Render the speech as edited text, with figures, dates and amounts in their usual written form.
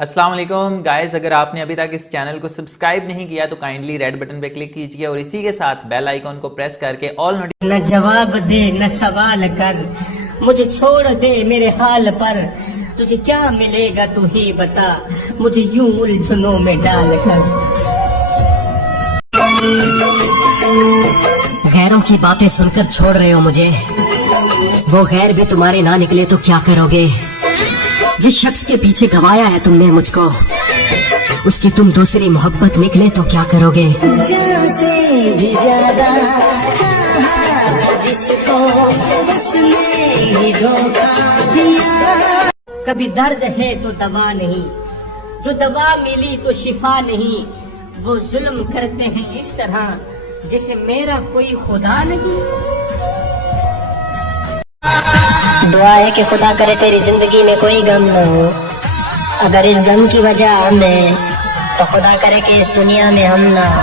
अस्सलाम वालेकुम गाइस, अगर आपने अभी तक इस चैनल को सब्सक्राइब नहीं किया तो काइंडली रेड बटन पे क्लिक कीजिए और इसी के साथ बेल आइकॉन को प्रेस करके ऑल न जवाब दे न सवाल कर, मुझे छोड़ दे मेरे हाल पर। तुझे क्या मिलेगा तू ही बता, मुझे यूं उलझनों में डाल कर। गैरों की बातें सुनकर छोड़ रहे हो मुझे, वो गैर भी तुम्हारे ना निकले तो क्या करोगे। जिस शख्स के पीछे गवाया है तुमने मुझको, उसकी तुम दूसरी मोहब्बत निकले तो क्या करोगे। जान से भी ज्यादा चाहा जिसको उसने ही धोखा दिया। कभी दर्द है तो दवा नहीं, जो दवा मिली तो शिफा नहीं। वो जुल्म करते हैं इस तरह जैसे मेरा कोई खुदा नहीं। दुआ है कि खुदा करे तेरी जिंदगी में कोई गम न हो। अगर इस गम की वजह हम है तो खुदा करे कि इस दुनिया में हम ना हो।